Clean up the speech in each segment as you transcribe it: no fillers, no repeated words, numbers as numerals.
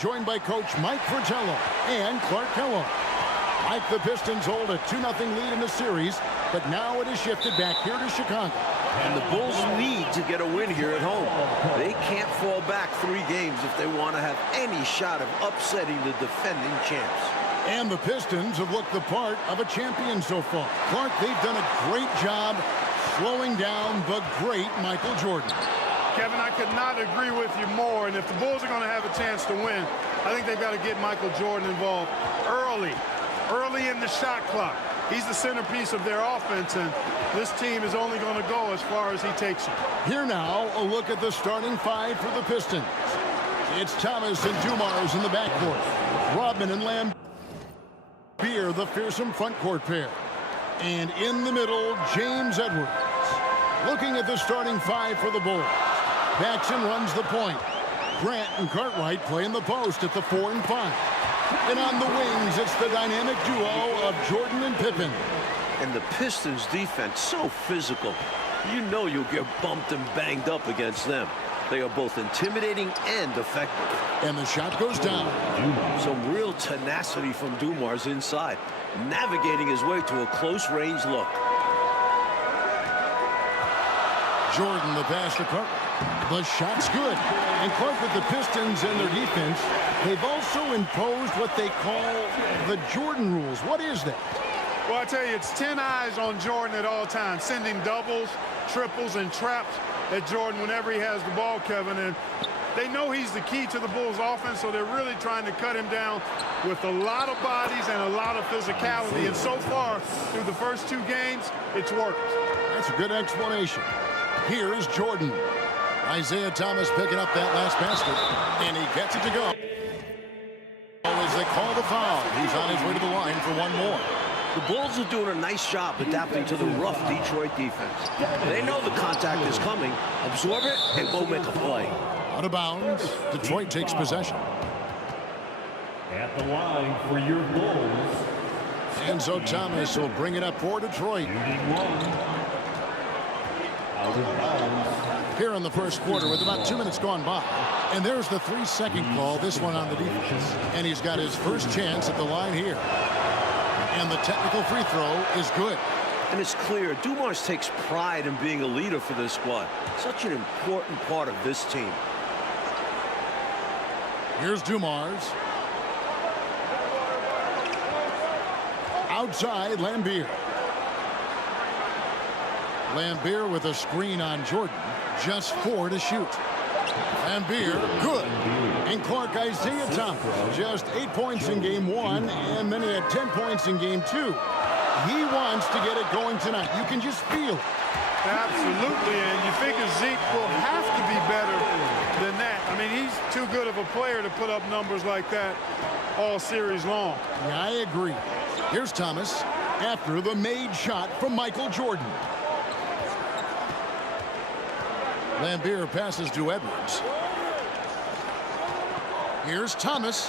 Joined by Coach Mike Fratello and Clark Kellogg. Mike, the Pistons hold a 2-0 lead in the series, but now it is shifted back here to Chicago. And the Bulls need to get a win here at home. They can't fall back 3 games if they want to have any shot of upsetting the defending champs. And the Pistons have looked the part of a champion so far. Clark, they've done a great job slowing down the great Michael Jordan. Kevin, I could not agree with you more. And if the Bulls are going to have a chance to win, I think they've got to get Michael Jordan involved early in the shot clock. He's the centerpiece of their offense, and this team is only going to go as far as he takes it. Here now, a look at the starting 5 for the Pistons. It's Thomas and Dumars in the backcourt. Rodman and Lambeer, the fearsome front court pair. And in the middle, James Edwards. Looking at the starting 5 for the Bulls. Paxson runs the point. Grant and Cartwright play in the post at the 4 and 5. And on the wings, it's the dynamic duo of Jordan and Pippen. And the Pistons defense, so physical. You know you'll get bumped and banged up against them. They are both intimidating and effective. And the shot goes down. Some real tenacity from Dumars inside, navigating his way to a close-range look. Jordan, the pass to Clark. The shot's good. And Clark, with the Pistons and their defense, they've also imposed what they call the Jordan rules. What is that? Well, I tell you, it's 10 eyes on Jordan at all times, sending doubles, triples, and traps at Jordan whenever he has the ball, Kevin. And they know he's the key to the Bulls' offense, so they're really trying to cut him down with a lot of bodies and a lot of physicality. And so far, through the first 2 games, it's worked. That's a good explanation. Here is Jordan. Isaiah Thomas picking up that last basket, and he gets it to go. As they call the foul, he's on his way to the line for one more. The Bulls are doing a nice job adapting to the rough Detroit defense. They know the contact is coming. Absorb it and go make a play. Out of bounds, Detroit takes possession. At the line for your Bulls. Enzo Thomas will bring it up for Detroit. Out of bounds. Here in the first quarter with about 2 minutes gone by. And there's the 3-second call, this one on the defense. And he's got his first chance at the line here. And the technical free throw is good. And it's clear Dumars takes pride in being a leader for this squad. Such an important part of this team. Here's Dumars. Outside, Lambeer. Lambeer with a screen on Jordan. Just 4 to shoot. Lambeer, good. And Clark, Isaiah Thomas, just 8 points in game 1, and then he had 10 points in game 2. He wants to get it going tonight. You can just feel it. Absolutely, and you figure Zeke will have to be better than that. I mean, he's too good of a player to put up numbers like that all series long. Yeah, I agree. Here's Thomas after the made shot from Michael Jordan. Lambeer passes to Edwards. Here's Thomas.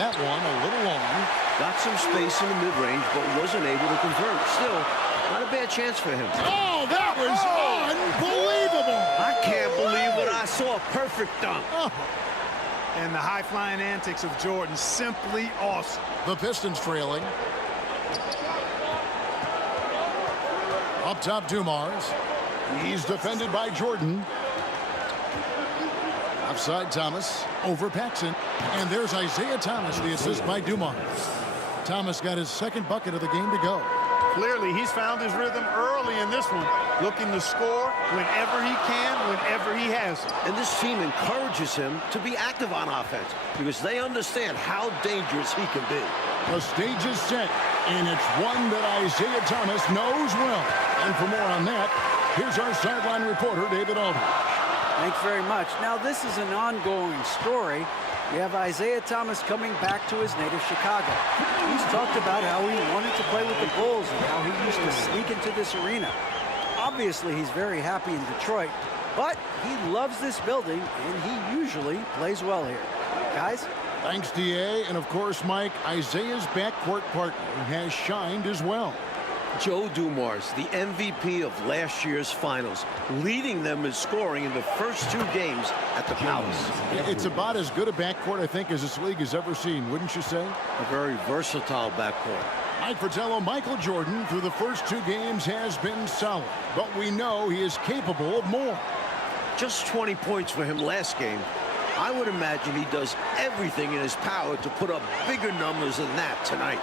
That one a little long. Got some space in the mid-range, but wasn't able to convert. Still, not a bad chance for him. Oh, that was unbelievable. I can't believe what I saw. Perfect dunk. Oh. And the high-flying antics of Jordan, simply awesome. The Pistons trailing. Up top, Dumars. He's defended by Jordan. Offside Thomas over Paxson. And there's Isaiah Thomas, the assist by Dumars. Thomas got his second bucket of the game to go. Clearly, he's found his rhythm early in this one, looking to score whenever he can, whenever he has it. And this team encourages him to be active on offense because they understand how dangerous he can be. The stage is set, and it's one that Isaiah Thomas knows well. And for more on that, here's our sideline reporter, David Aldridge. Thanks very much. Now, this is an ongoing story. We have Isaiah Thomas coming back to his native Chicago. He's talked about how he wanted to play with the Bulls and how he used to sneak into this arena. Obviously, he's very happy in Detroit, but he loves this building, and he usually plays well here. Guys? Thanks, D.A. And, of course, Mike, Isaiah's backcourt partner has shined as well. Joe Dumars, the MVP of last year's finals, leading them in scoring in the first 2 games at the Palace. It's about as good a backcourt, I think, as this league has ever seen, wouldn't you say? A very versatile backcourt. Mike Fratello, Michael Jordan, through the first 2 games has been solid, but we know he is capable of more. Just 20 points for him last game. I would imagine he does everything in his power to put up bigger numbers than that tonight.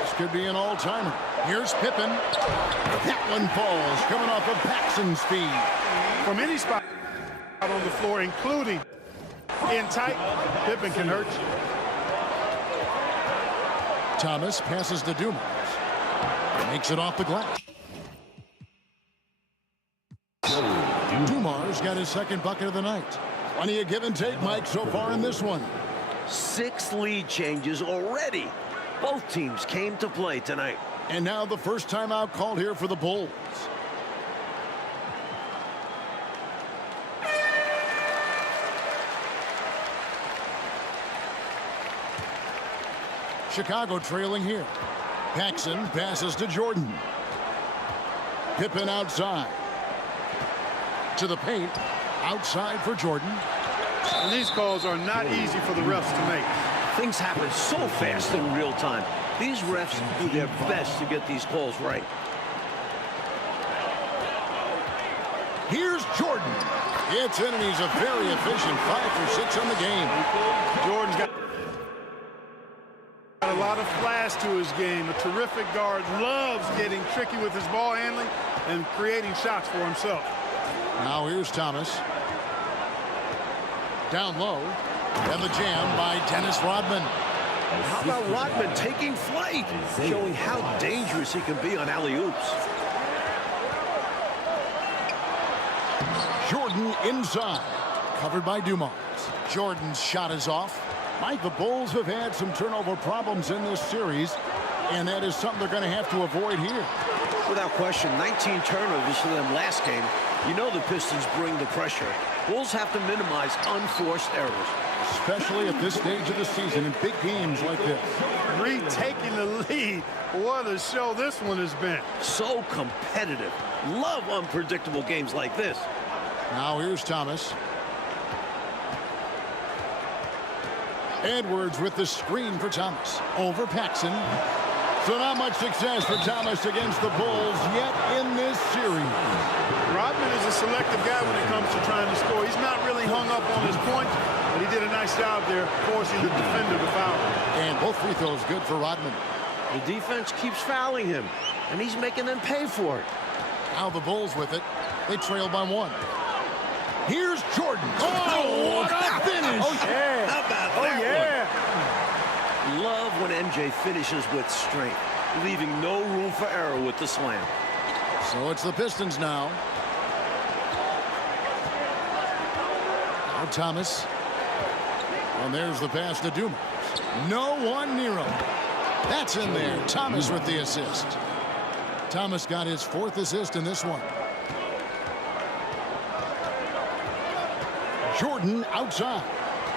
This could be an all-timer. Here's Pippen. That one falls, coming off of Paxson's speed. From any spot out on the floor, including in tight, Pippen can hurt you. Thomas passes to Dumars. Makes it off the glass. Dumars got his second bucket of the night. Plenty of give and take, Mike, so far in this one. 6 lead changes already. Both teams came to play tonight. And now the first timeout called here for the Bulls. Chicago trailing here. Paxson passes to Jordan. Pippen outside. To the paint. Outside for Jordan. And these calls are not easy for the refs to make. Things happen so fast in real time. These refs do their best to get these calls right. Here's Jordan. It's in, and he's a very efficient 5 for 6 on the game. Jordan's got a lot of flash to his game. A terrific guard, loves getting tricky with his ball handling and creating shots for himself. Now here's Thomas. Down low. And the jam by Dennis Rodman. How about Rodman taking flight, showing how dangerous he can be on alley-oops. Jordan inside. Covered by Dumars. Jordan's shot is off. Mike, the Bulls have had some turnover problems in this series, and that is something they're going to have to avoid here. Without question, 19 turnovers for them last game. You know the Pistons bring the pressure. Bulls have to minimize unforced errors. Especially at this stage of the season in big games like this. Retaking the lead. What a show this one has been. So competitive. Love unpredictable games like this. Now here's Thomas. Edwards with the screen for Thomas. Over Paxson. So not much success for Thomas against the Bulls yet in this series. Rodman is a selective guy when it comes to trying to score. He's not really hung up on his points, but he did a nice job there forcing the defender to foul. And both free throws good for Rodman. The defense keeps fouling him, and he's making them pay for it. Now the Bulls with it. They trail by 1. Here's Jordan. Oh, what a finish! Oh, yeah. How about that one? Love when MJ finishes with strength, leaving no room for error with the slam. So it's the Pistons now. Now Thomas. And there's the pass to Dumars. No one near him. That's in there. Thomas with the assist. Thomas got his 4th assist in this one. Jordan outside.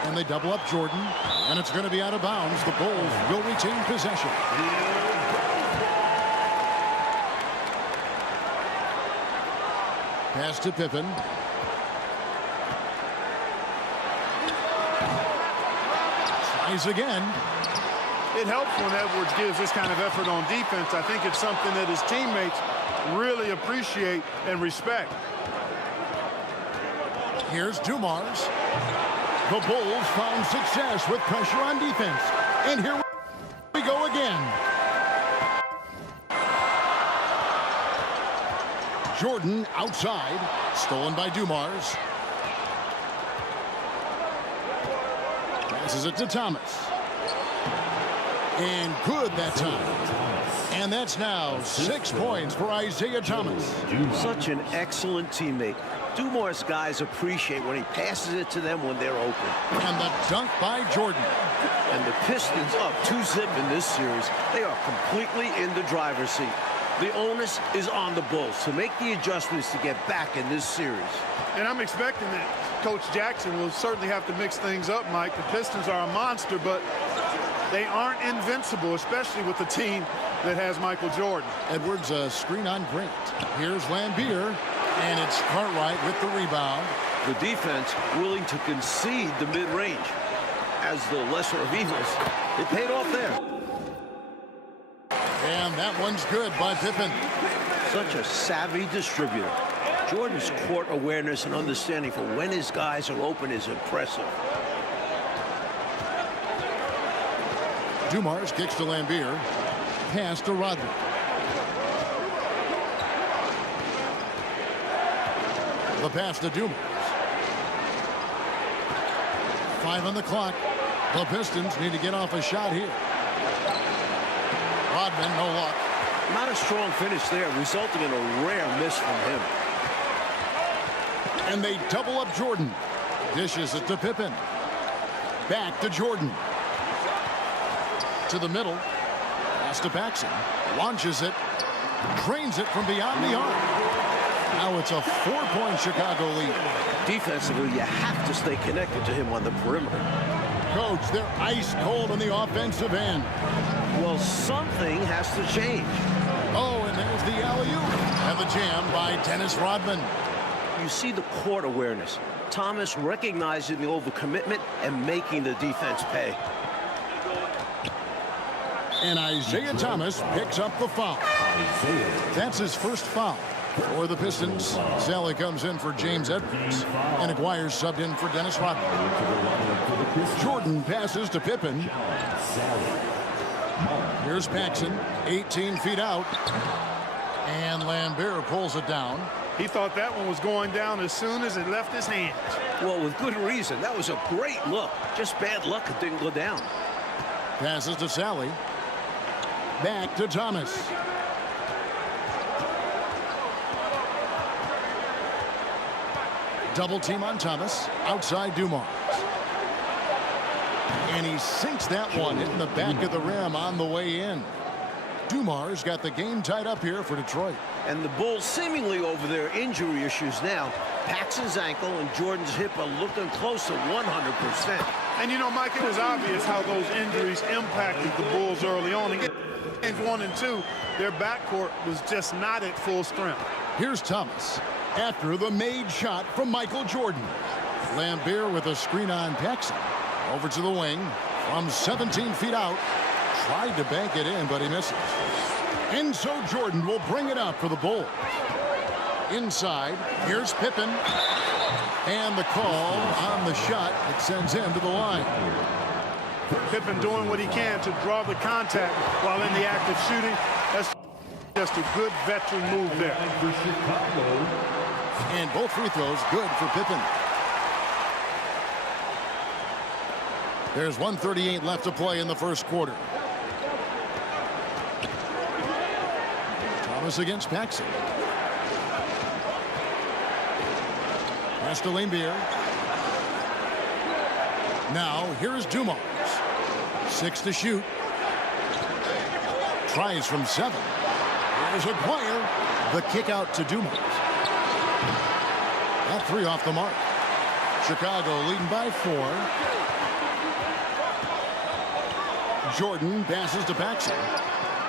And they double up Jordan. And it's going to be out of bounds. The Bulls will retain possession. Pass to Pippen. Tries again. It helps when Edwards gives this kind of effort on defense. I think it's something that his teammates really appreciate and respect. Here's Dumars. The Bulls found success with pressure on defense. And here we go again. Jordan outside. Stolen by Dumars. Passes it to Thomas. And good that time. And that's now 6 points for Isaiah Thomas. Such an excellent teammate. Dumars guys appreciate when he passes it to them when they're open. And the dunk by Jordan. And the Pistons up 2-zip in this series. They are completely in the driver's seat. The onus is on the Bulls to make the adjustments to get back in this series. And I'm expecting that Coach Jackson will certainly have to mix things up, Mike. The Pistons are a monster, but they aren't invincible, especially with the team that has Michael Jordan. Edwards, a screen on Grant. Here's Lambier, and it's Cartwright with the rebound. The defense willing to concede the mid-range. As the lesser of evils, it paid off there. And that one's good by Pippen. Such a savvy distributor. Jordan's court awareness and understanding for when his guys are open is impressive. Dumars kicks to Lambier. Pass to Rodman. The pass to Dumars. 5 on the clock. The Pistons need to get off a shot here. Rodman, no luck. Not a strong finish there, resulting in a rare miss from him. And they double up Jordan. Dishes it to Pippen. Back to Jordan. To the middle. Pass to Paxson. Launches it. Drains it from beyond the arc. Now it's a 4-point Chicago lead. Defensively, you have to stay connected to him on the perimeter. Coach, they're ice cold on the offensive end. Well, something has to change. Oh, and there's the alley-oop. And the jam by Dennis Rodman. You see the court awareness. Thomas recognizing the overcommitment and making the defense pay. And Isaiah Thomas picks up the foul. That's his first foul for the Pistons. Sally comes in for James Edwards. And Aguirre's subbed in for Dennis Rodman. Jordan passes to Pippen. Here's Paxson, 18 feet out. And Lambier pulls it down. He thought that one was going down as soon as it left his hands. Well, with good reason. That was a great look. Just bad luck it didn't go down. Passes to Sally. Back to Thomas. Double team on Thomas. Outside Dumars. And he sinks that one, hitting the back of the rim on the way in. Dumars got the game tied up here for Detroit. And the Bulls seemingly over their injury issues now. Paxson's ankle and Jordan's hip are looking close to 100%. And you know, Mike, it was obvious how those injuries impacted the Bulls early on. And games 1 and 2, their backcourt was just not at full strength. Here's Thomas after the made shot from Michael Jordan. Lambier with a screen on Paxson. Over to the wing from 17 feet out. Tried to bank it in, but he misses. And so Jordan will bring it up for the Bulls. Inside, here's Pippen. And the call on the shot that sends him to the line. Pippen doing what he can to draw the contact while in the act of shooting. That's just a good veteran move there. And both free throws good for Pippen. There's 1:38 left to play in the first quarter. Thomas against Paxson. Pass to Lambier. Now here's Dumars. 6 to shoot. Tries from 7. There's Aguirre. The kick out to Dumars. That 3 off the mark. Chicago leading by 4. Jordan passes to Paxson.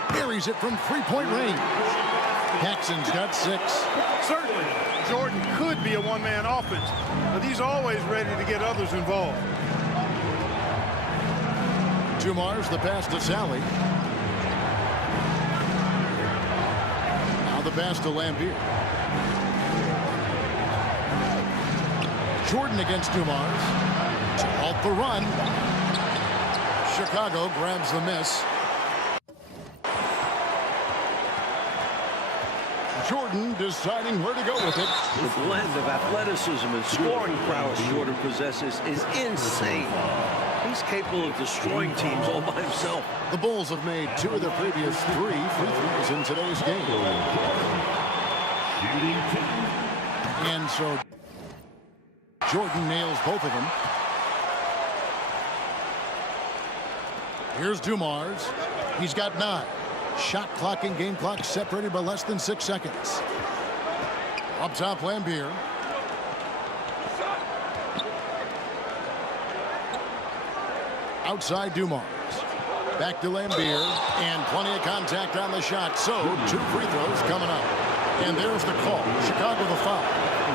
Buries it from 3-point range. Paxson's got 6. Certainly, Jordan could be a one-man offense, but he's always ready to get others involved. Dumars, the pass to Sally. Now the pass to Lambier. Jordan against Dumars. To halt the run. Chicago grabs the miss. Jordan deciding where to go with it. The blend of athleticism and scoring prowess Jordan possesses is insane. He's capable of destroying teams all by himself. The Bulls have made 2 of their previous 3 free throws in today's game. And so Jordan nails both of them. Here's Dumars. He's got 9. Shot clock and game clock separated by less than 6 seconds. Up top, Lambier. Outside, Dumars. Back to Lambier, and plenty of contact on the shot. So, 2 free throws coming up. And there's the call. Chicago the foul.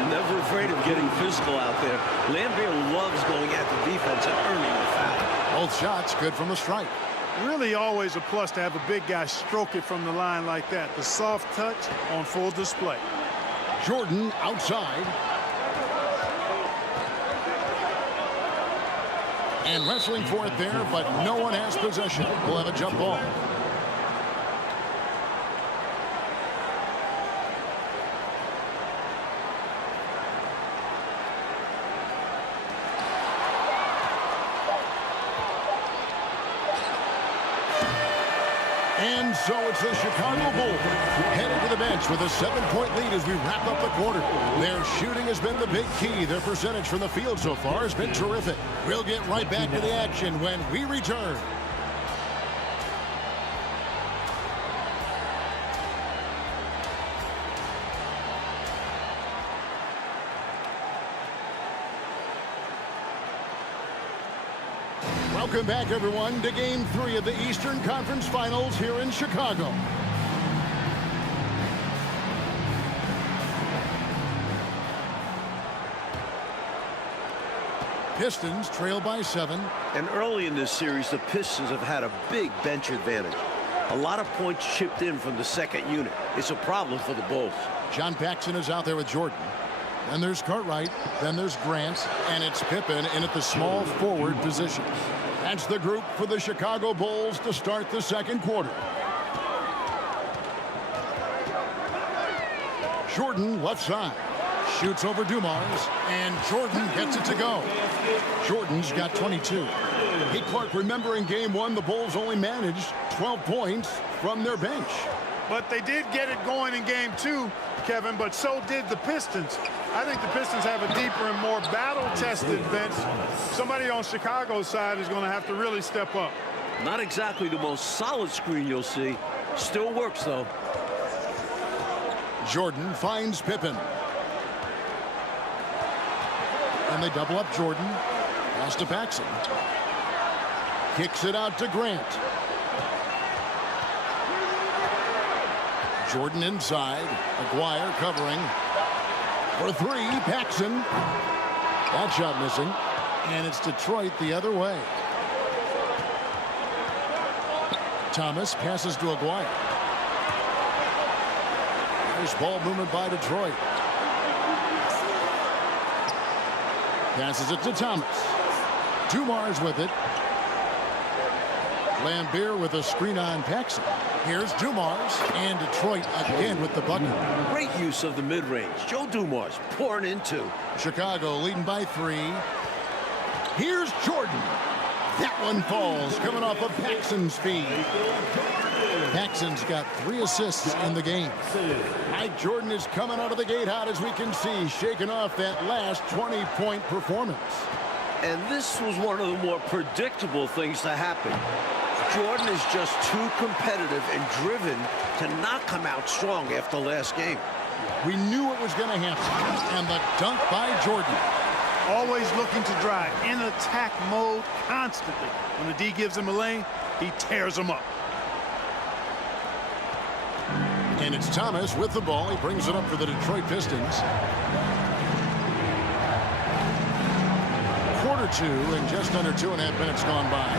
Never afraid of getting physical out there. Lambier loves going at the defense and earning the foul. Both shots good from the strike. Really always a plus to have a big guy stroke it from the line like that. The soft touch on full display. Jordan outside. And wrestling for it there, but no one has possession. We'll have a jump ball. And so it's the Chicago Bulls headed to the bench with a 7-point lead as we wrap up the quarter. Their shooting has been the big key. Their percentage from the field so far has been terrific. We'll get right back to the action when we return. Welcome back, everyone, to Game 3 of the Eastern Conference Finals here in Chicago. Pistons trail by 7. And early in this series, the Pistons have had a big bench advantage. A lot of points chipped in from the second unit. It's a problem for the Bulls. John Paxson is out there with Jordan. Then there's Cartwright. Then there's Grant. And it's Pippen in at the small forward position. That's the group for the Chicago Bulls to start the second quarter. Jordan left side. Shoots over Dumars. And Jordan gets it to go. Jordan's got 22. Hey, Clark, remember in Game 1, the Bulls only managed 12 points from their bench. But they did get it going in Game 2, Kevin, but so did the Pistons. I think the Pistons have a deeper and more battle-tested bench. Somebody on Chicago's side is going to have to really step up. Not exactly the most solid screen you'll see. Still works, though. Jordan finds Pippen. And they double up Jordan. Pass to Paxson. Kicks it out to Grant. Jordan inside. Aguirre covering. For 3, Paxson. That shot missing. And it's Detroit the other way. Thomas passes to Aguirre. Nice ball movement by Detroit. Passes it to Thomas. Dumars with it. Lambier with a screen on Paxson. Here's Dumars, and Detroit again with the bucket. Great use of the mid-range. Joe Dumars pouring into. Chicago leading by 3. Here's Jordan. That one falls, coming off of Paxson's feed. Paxson's got 3 assists in the game. Mike Jordan is coming out of the gate hot, as we can see, shaking off that last 20-point performance. And this was one of the more predictable things to happen. Jordan is just too competitive and driven to not come out strong after last game. We knew it was going to happen. And the dunk by Jordan. Always looking to drive in attack mode constantly. When the D gives him a lane, he tears him up. And it's Thomas with the ball. He brings it up for the Detroit Pistons. Quarter 2 and just under 2.5 minutes gone by.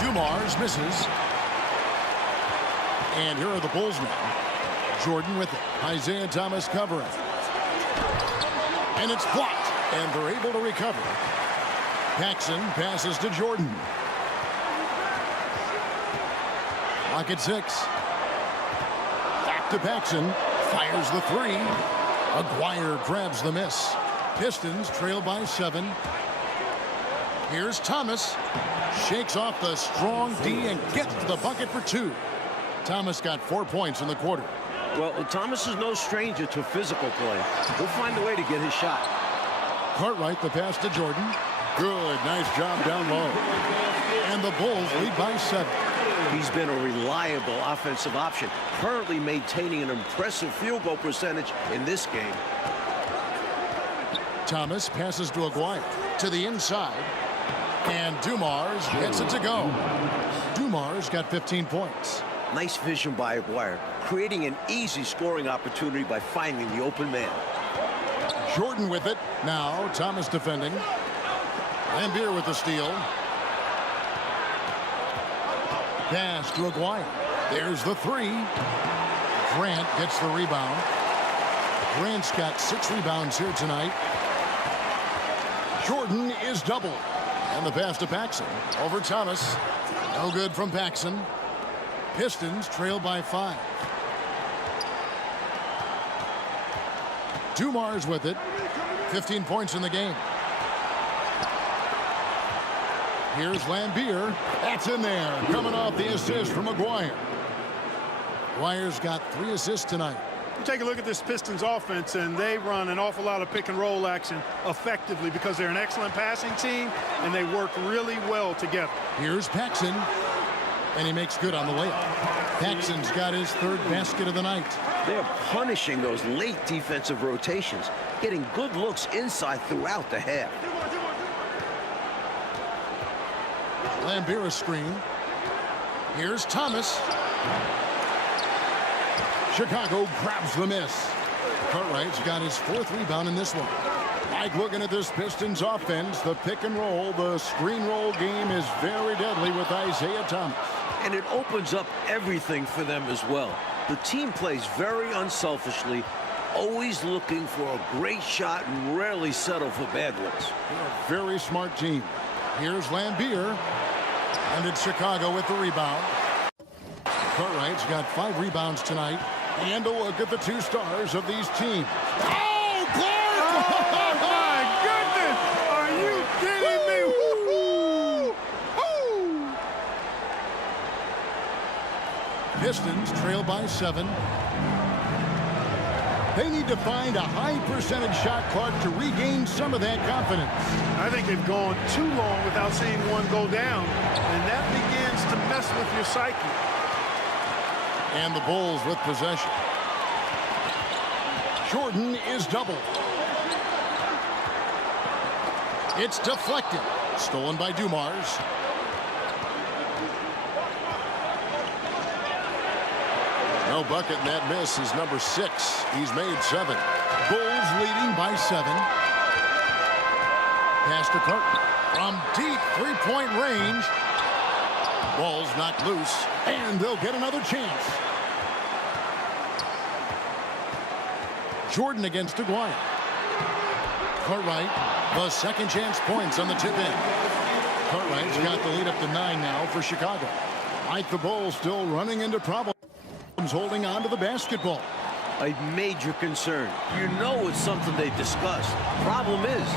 Dumars misses. And here are the Bulls now. Jordan with it. Isaiah Thomas covering. And it's blocked. And they're able to recover. Paxson passes to Jordan. Lock at 6. Back to Paxson. Fires the 3. Aguirre grabs the miss. Pistons trail by 7. Here's Thomas. Shakes off the strong D and gets to the bucket for 2. Thomas got 4 points in the quarter. Well, Thomas is no stranger to physical play. He'll find a way to get his shot. Cartwright, the pass to Jordan. Good, nice job down low. And the Bulls lead by 7. He's been a reliable offensive option, currently maintaining an impressive field goal percentage in this game. Thomas passes to Aguirre to the inside, and Dumars gets it to go. Dumars got 15 points. Nice vision by Aguirre, creating an easy scoring opportunity by finding the open man. Jordan with it. Now Thomas defending. Lambier with the steal. Pass to Aguirre. There's the three. Grant gets the rebound. Grant's got 6 rebounds here tonight. Jordan is doubled. And the pass to Paxson. Over Thomas. No good from Paxson. Pistons trail by 5. Dumars with it. 15 points in the game. Here's Lambier. That's in there. Coming off the assist from Aguirre. Aguirre's got 3 assists tonight. You take a look at this Pistons offense, and they run an awful lot of pick and roll action effectively because they're an excellent passing team, and they work really well together. Here's Paxson, and he makes good on the layup. Paxson's got his 3rd basket of the night. They're punishing those late defensive rotations, getting good looks inside throughout the half. Lambier a screen. Here's Thomas. Chicago grabs the miss. Cartwright's got his 4th rebound in this one. Like looking at this Pistons offense, the pick and roll, the screen roll game is very deadly with Isaiah Thomas. And it opens up everything for them as well. The team plays very unselfishly, always looking for a great shot and rarely settle for bad ones. They're a very smart team. Here's Lambier. And it's Chicago with the rebound. Cartwright's got 5 rebounds tonight. And a look at the 2 stars of these teams. Oh, Clark! Oh, my goodness! Are you kidding me? Woo-hoo! Pistons trail by 7. They need to find a high percentage shot, Clark, to regain some of that confidence. I think they've gone too long without seeing one go down, and that begins to mess with your psyche. And the Bulls with possession. Jordan is doubled. It's deflected. Stolen by Dumars. No bucket, and that miss is number 6. He's made 7. Bulls leading by 7. Pass to Carter. From deep 3-point range. Ball's knocked loose, and they'll get another chance. Jordan against Aguirre. Cartwright, the second chance points on the tip in. Cartwright's got the lead up to 9 now for Chicago. Like the Bulls, still running into problems holding on to the basketball. A major concern. You know it's something they discussed. Problem is,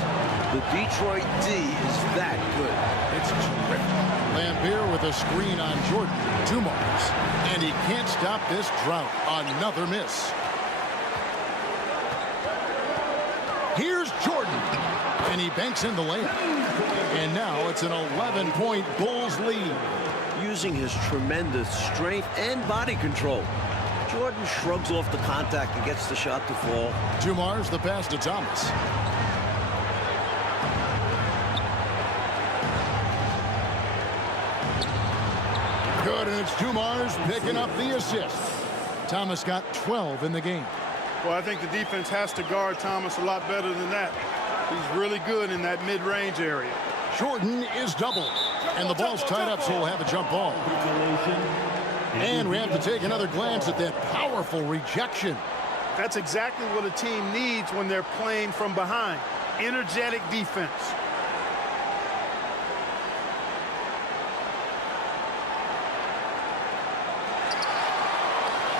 the Detroit D is that good. It's terrific. Lambier with a screen on Jordan. Dumars. And he can't stop this drought. Another miss. Here's Jordan. And he banks in the layup. And now it's an 11-point Bulls lead. Using his tremendous strength and body control, Jordan shrugs off the contact and gets the shot to fall. Dumars the pass to Thomas. Good, and it's Dumars picking up the assist. Thomas got 12 in the game. Well, I think the defense has to guard Thomas a lot better than that. He's really good in that mid-range area. Jordan is doubled, and the ball's tied up, so we'll have a jump ball. And we have to take another glance at that powerful rejection. That's exactly what a team needs when they're playing from behind. Energetic defense.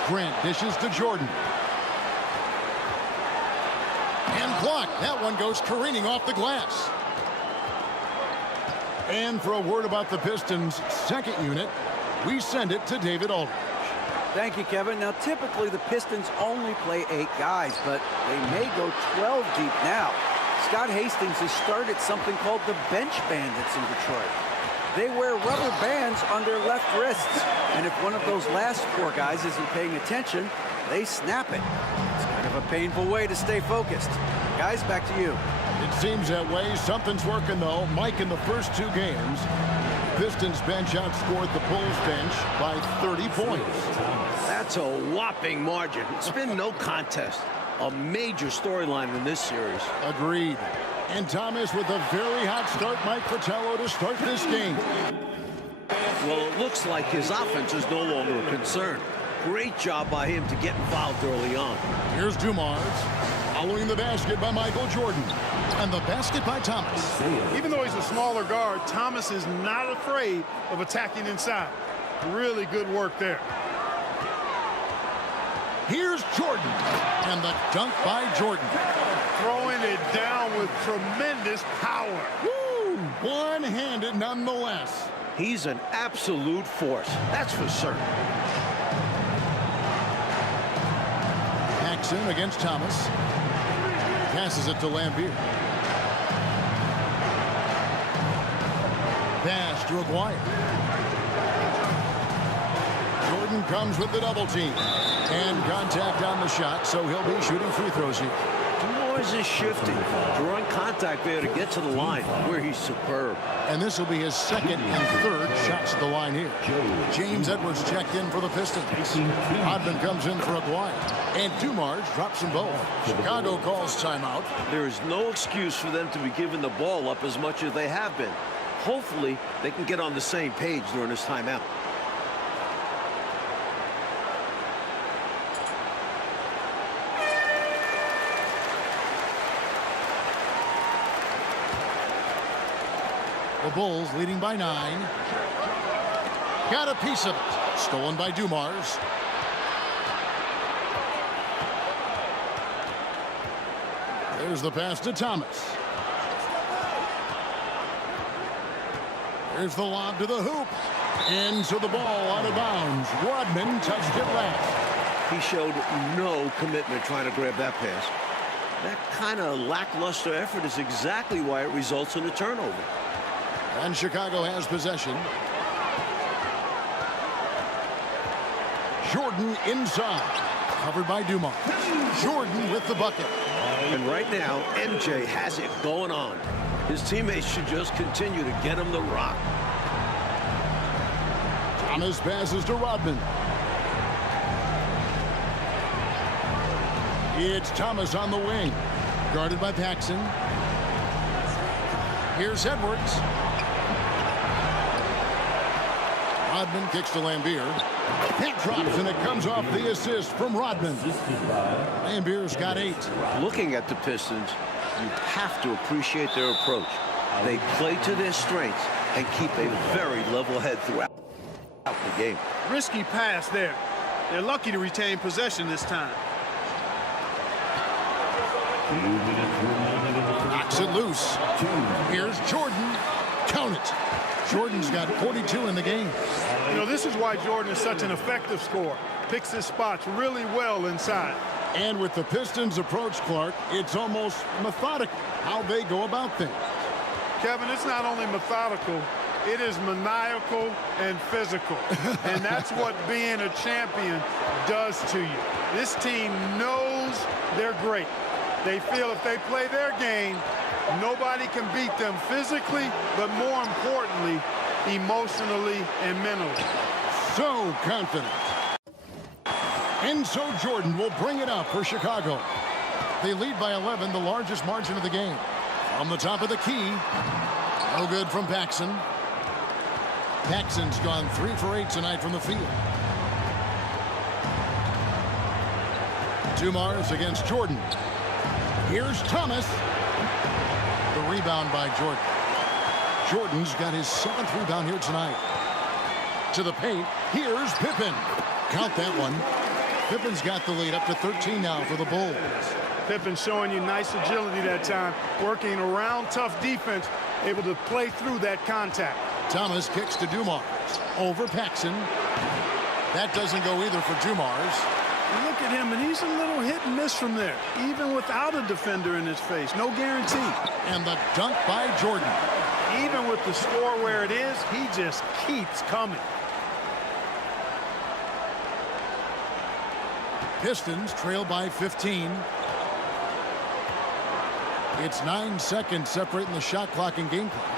Grant dishes to Jordan. And blocked. That one goes careening off the glass. And for a word about the Pistons' second unit, we send it to David Aldridge. Thank you, Kevin. Now, typically the Pistons only play 8 guys, but they may go 12 deep now. Scott Hastings has started something called the Bench Bandits in Detroit. They wear rubber bands on their left wrists. And if one of those last four guys isn't paying attention, they snap it. It's kind of a painful way to stay focused. Guys, back to you. It seems that way. Something's working, though. Mike, in the first two games, Pistons bench outscored the Bulls bench by 30 points. That's a whopping margin. It's been no contest. A major storyline in this series. Agreed. And Thomas with a very hot start, Mike Fratello, to start this game. Well, it looks like his offense is no longer a concern. Great job by him to get involved early on. Here's Dumars, following the basket by Michael Jordan. And the basket by Thomas. Even though he's a smaller guard, Thomas is not afraid of attacking inside. Really good work there. Here's Jordan. And the dunk by Jordan. Throwing it down with tremendous power. Woo! One-handed nonetheless. He's an absolute force. That's for certain. Paxson against Thomas. Passes it to Lambeer. Pass to Aguirre. Jordan comes with the double team. And contact on the shot, so he'll be shooting free throws here. Dumars is shifting, drawing contact there to get to the line, where he's superb. And this will be his second and third shots at the line here. James Edwards checked in for the Pistons. Rodman comes in for Aguirre. And Dumars drops them both. Chicago calls timeout. There is no excuse for them to be giving the ball up as much as they have been. Hopefully, they can get on the same page during this timeout. The Bulls leading by 9. Got a piece of it. Stolen by Dumars. There's the pass to Thomas. Here's the lob to the hoop. And so the ball out of bounds. Rodman touched it last. He showed no commitment trying to grab that pass. That kind of lackluster effort is exactly why it results in a turnover. And Chicago has possession. Jordan inside. Covered by Dumars. Jordan with the bucket. And right now, MJ has it going on. His teammates should just continue to get him the rock. Thomas passes to Rodman. It's Thomas on the wing. Guarded by Paxson. Here's Edwards. Rodman kicks to Lambeer. That drops, and it comes off the assist from Rodman. Lambier's got 8. Looking at the Pistons, you have to appreciate their approach. They play to their strengths and keep a very level head throughout the game. Risky pass there. They're lucky to retain possession this time. Knocks it loose. Here's Jordan. Count it. Jordan's got 42 in the game. You know, this is why Jordan is such an effective scorer. Picks his spots really well inside. And with the Pistons' approach, Clark, it's almost methodical how they go about things. Kevin, it's not only methodical, it is maniacal and physical. And that's what being a champion does to you. This team knows they're great. They feel if they play their game, nobody can beat them physically, but more importantly, emotionally and mentally. So confident. And so Jordan will bring it up for Chicago. They lead by 11, the largest margin of the game. On the top of the key. No good from Paxson. Paxson's gone 3 for 8 tonight from the field. Dumars against Jordan. Here's Thomas. The rebound by Jordan. Jordan's got his 7th rebound here tonight. To the paint. Here's Pippen. Count that one. Pippen's got the lead up to 13 now for the Bulls. Pippen showing you nice agility that time, working around tough defense, able to play through that contact. Thomas kicks to Dumars. Over Paxson. That doesn't go either for Dumars. Look at him, and he's a little hit and miss from there, even without a defender in his face. No guarantee. And the dunk by Jordan. Even with the score where it is, he just keeps coming. Pistons trail by 15. It's 9 seconds separating the shot clock and game clock.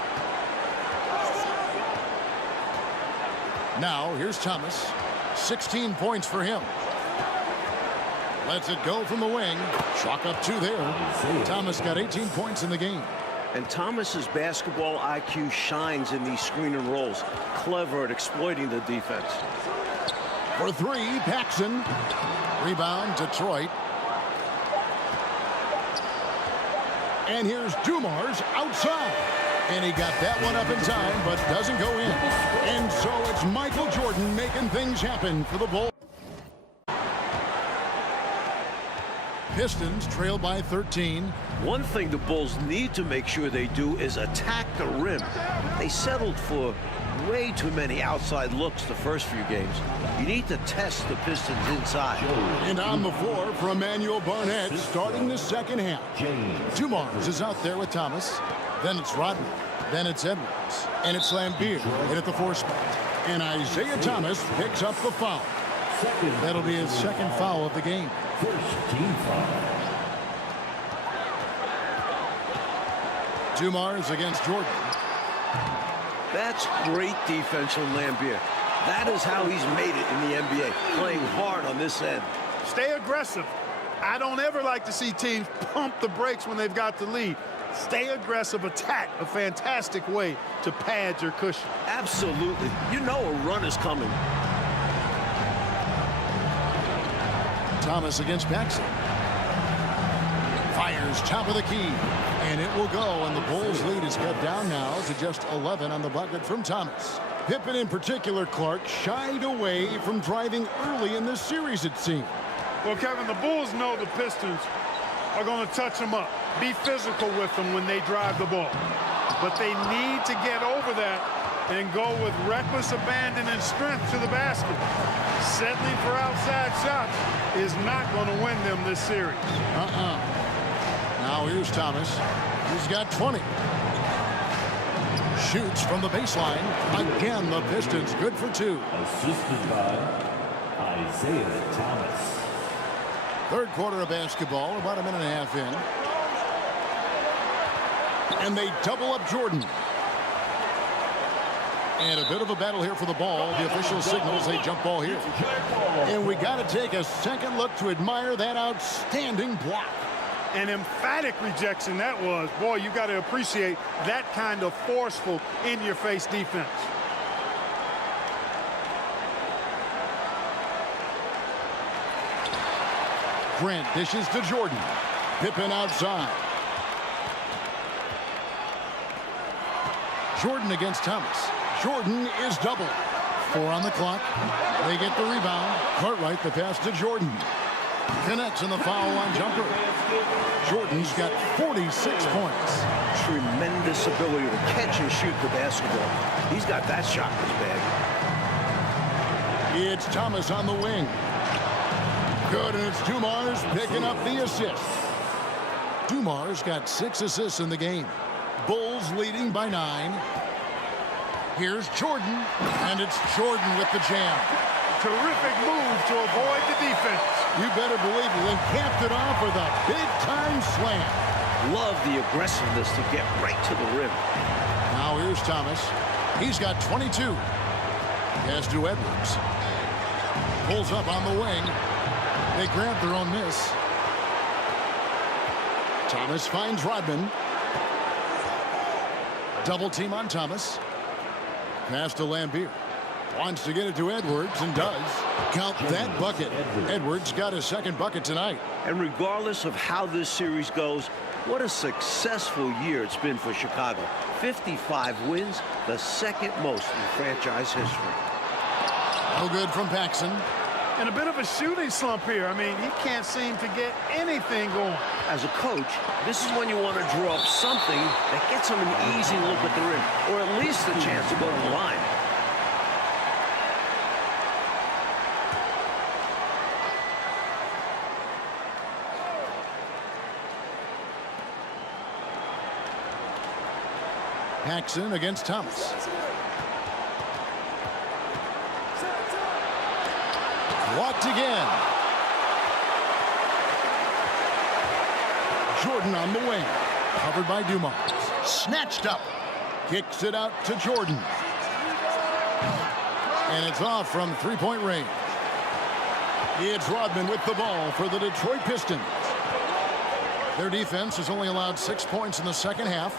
Now, here's Thomas. 16 points for him. Lets it go from the wing. Chalk up 2 there. Thomas got 18 points in the game. And Thomas's basketball IQ shines in these screen and rolls. Clever at exploiting the defense. For 3, Paxson. Rebound, Detroit. And here's Dumars outside. And he got that one up in time, but doesn't go in. And so it's Michael Jordan making things happen for the Bulls. Pistons trail by 13. One thing the Bulls need to make sure they do is attack the rim. They settled for way too many outside looks the first few games. You need to test the Pistons inside. And on the floor for Emmanuel Barnett starting the second half. Dumars is out there with Thomas. Then it's Rodman. Then it's Edwards. And it's Lambeer in at the 4 spot. And Isaiah Thomas picks up the foul. That'll be his second foul of the game. First team foul. Dumars against Jordan. That's great defense from Lambeer. That is how he's made it in the NBA, playing hard on this end. Stay aggressive. I don't ever like to see teams pump the brakes when they've got the lead. Stay aggressive, attack, a fantastic way to pad your cushion. Absolutely. You know a run is coming. Thomas against Paxson. Fires top of the key. And it will go, and the Bulls' lead is cut down now to just 11 on the bucket from Thomas. Pippen in particular, Clark, shied away from driving early in this series, it seemed. Well, Kevin, the Bulls know the Pistons are going to touch them up, be physical with them when they drive the ball. But they need to get over that and go with reckless abandon and strength to the basket. Settling for outside shots is not going to win them this series. Now here's Thomas. He's got 20. Shoots from the baseline. Again, the Pistons good for 2. Assisted by Isaiah Thomas. Third quarter of basketball, about a minute and a half in. And they double up Jordan. And a bit of a battle here for the ball. The official signals a jump ball here. And we got to take a second look to admire that outstanding block. An emphatic rejection that was. Boy, you got to appreciate that kind of forceful in-your-face defense. Grant dishes to Jordan. Pippen outside. Jordan against Thomas. Jordan is doubled. 4 on the clock. They get the rebound. Cartwright the pass to Jordan. Connects in the foul line jumper. Jordan's got 46 points. Tremendous ability to catch and shoot the basketball. He's got that shot in his bag. It's Thomas on the wing. Good, and it's Dumars picking up the assist. Dumars got 6 assists in the game. Bulls leading by 9. Here's Jordan, and it's Jordan with the jam. Terrific move to avoid the defense. You better believe it. They capped it off with a big-time slam. Love the aggressiveness to get right to the rim. Now here's Thomas. He's got 22. Pass to Edwards. Pulls up on the wing. They grab their own miss. Thomas finds Rodman. Double team on Thomas. Pass to Lambeer. Wants to get it to Edwards and does. Count that bucket. Edwards got his second bucket tonight. And regardless of how this series goes, what a successful year it's been for Chicago. 55 wins, the second most in franchise history. No good from Paxson. And a bit of a shooting slump here. I mean, he can't seem to get anything going. As a coach, this is when you want to draw up something that gets him an easy look at the rim, or at least a chance to go to the line. Paxson against Thomas. Blocked again. Jordan on the wing. Covered by Dumars. Snatched up. Kicks it out to Jordan. And it's off from three-point range. It's Rodman with the ball for the Detroit Pistons. Their defense has only allowed 6 points in the second half.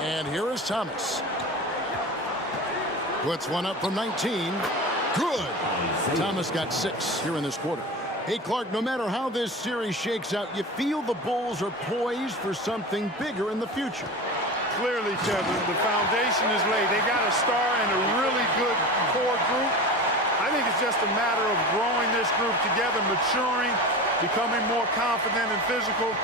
And here is Thomas. Puts one up from 19. Good. Thomas got 6 here in this quarter. Hey, Clark, no matter how this series shakes out, you feel the Bulls are poised for something bigger in the future. Clearly, Kevin, the foundation is laid. They got a star and a really good core group. I think it's just a matter of growing this group together, maturing, becoming more confident and physical,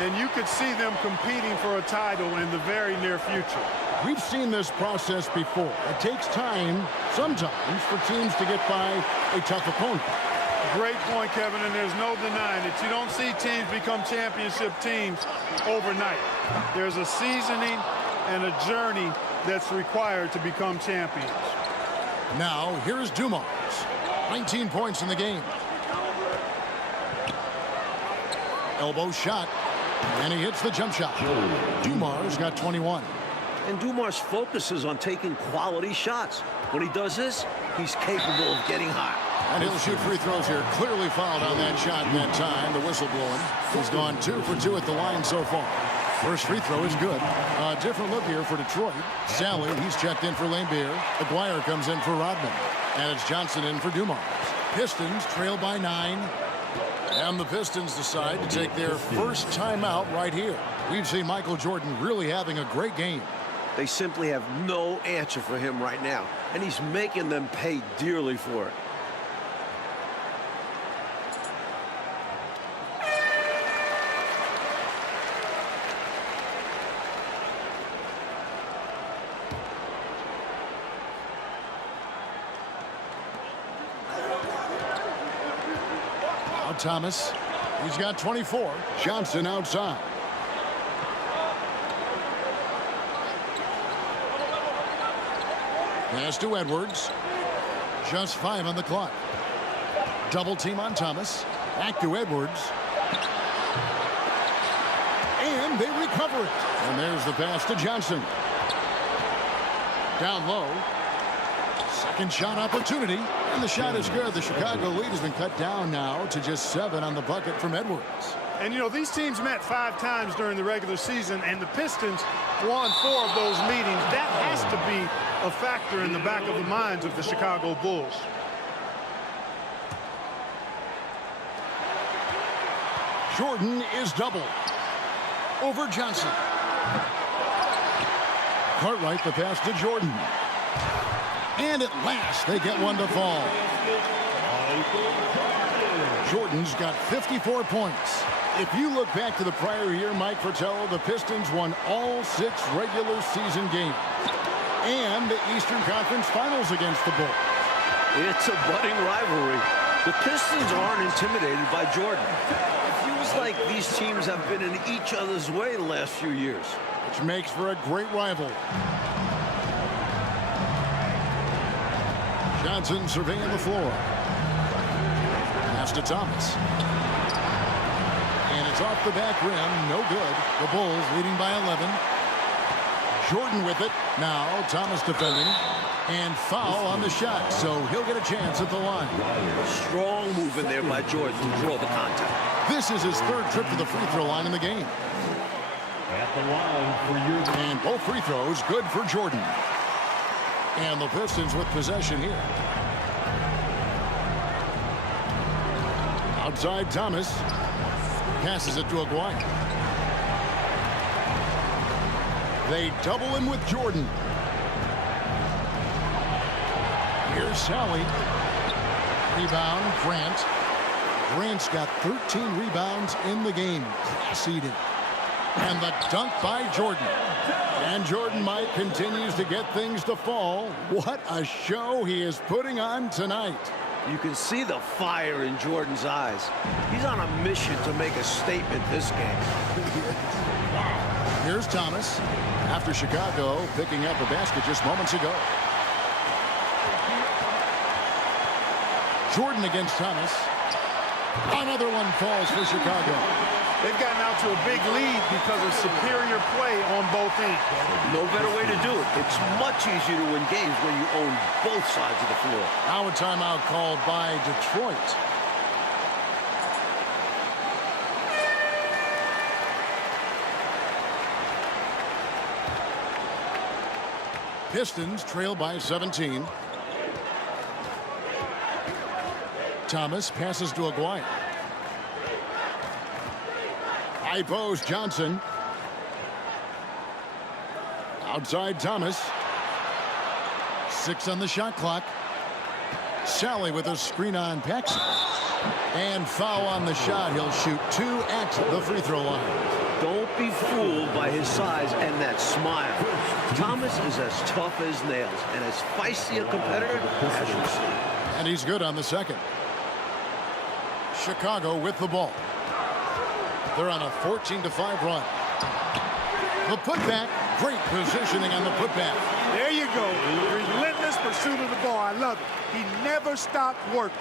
and you could see them competing for a title in the very near future. We've seen this process before. It takes time, sometimes, for teams to get by a tough opponent. Great point, Kevin, and there's no denying it. You don't see teams become championship teams overnight. There's a seasoning and a journey that's required to become champions. Now, here's Dumars. 19 points in the game. Elbow shot, and he hits the jump shot. Dumars got 21. And Dumars focuses on taking quality shots. When he does this, he's capable of getting hot. And he'll shoot free throws here. Clearly fouled on that shot in that time. The whistle blowing. He's gone 2 for 2 at the line so far. First free throw is good. A different look here for Detroit. Sally, he's checked in for Lambeer. Aguirre comes in for Rodman. And it's Johnson in for Dumars. Pistons trail by 9. And the Pistons decide to take their first timeout right here. We've seen Michael Jordan really having a great game. They simply have no answer for him right now. And he's making them pay dearly for it. Thomas, he's got 24. Johnson outside. Pass to Edwards. Just 5 on the clock. Double team on Thomas. Back to Edwards. And they recover it. And there's the pass to Johnson. Down low. Second shot opportunity. And the shot is good. The Chicago lead has been cut down now to just 7 on the bucket from Edwards. And, you know, these teams met 5 times during the regular season, and the Pistons won 4 of those meetings. That has to be a factor in the back of the minds of the Chicago Bulls. Jordan is doubled. Over Johnson. Cartwright the pass to Jordan. And at last, they get one to fall. Jordan's got 54 points. If you look back to the prior year, Mike Fratello, the Pistons won all 6 regular season games. And the Eastern Conference Finals against the Bulls. It's a budding rivalry. The Pistons aren't intimidated by Jordan. It feels like these teams have been in each other's way the last few years. Which makes for a great rival. Johnson surveying the floor. Pass to Thomas. And it's off the back rim. No good. The Bulls leading by 11. Jordan with it. Now Thomas defending. And foul on the shot. So he'll get a chance at the line. Strong move in there by Jordan to draw the contact. This is his 3rd trip to the free throw line in the game. At the line for your... And both free throws good for Jordan. And the Pistons with possession here. Outside Thomas. Passes it to Aguirre. They double him with Jordan. Here's Sally. Rebound, Grant. Grant's got 13 rebounds in the game. Conceded. And the dunk by Jordan. And Jordan Mike continues to get things to fall. What a show he is putting on tonight. You can see the fire in Jordan's eyes. He's on a mission to make a statement this game. Wow. Here's Thomas after Chicago picking up a basket just moments ago. Jordan against Thomas. Another one falls for Chicago. They've gotten out to a big lead because of superior play on both ends. No better way to do it. It's much easier to win games when you own both sides of the floor. Now a timeout called by Detroit. Pistons trail by 17. Thomas passes to Aguirre. High post, Johnson. Outside, Thomas. 6 on the shot clock. Sally with a screen on Paxson. And foul on the shot. He'll shoot 2 at the free throw line. Don't be fooled by his size and that smile. Thomas is as tough as nails and as feisty a competitor as you see. And he's good on the second. Chicago with the ball. They're on a 14-5 run. The putback. Great positioning on the putback. There you go. Relentless pursuit of the ball. I love it. He never stopped working.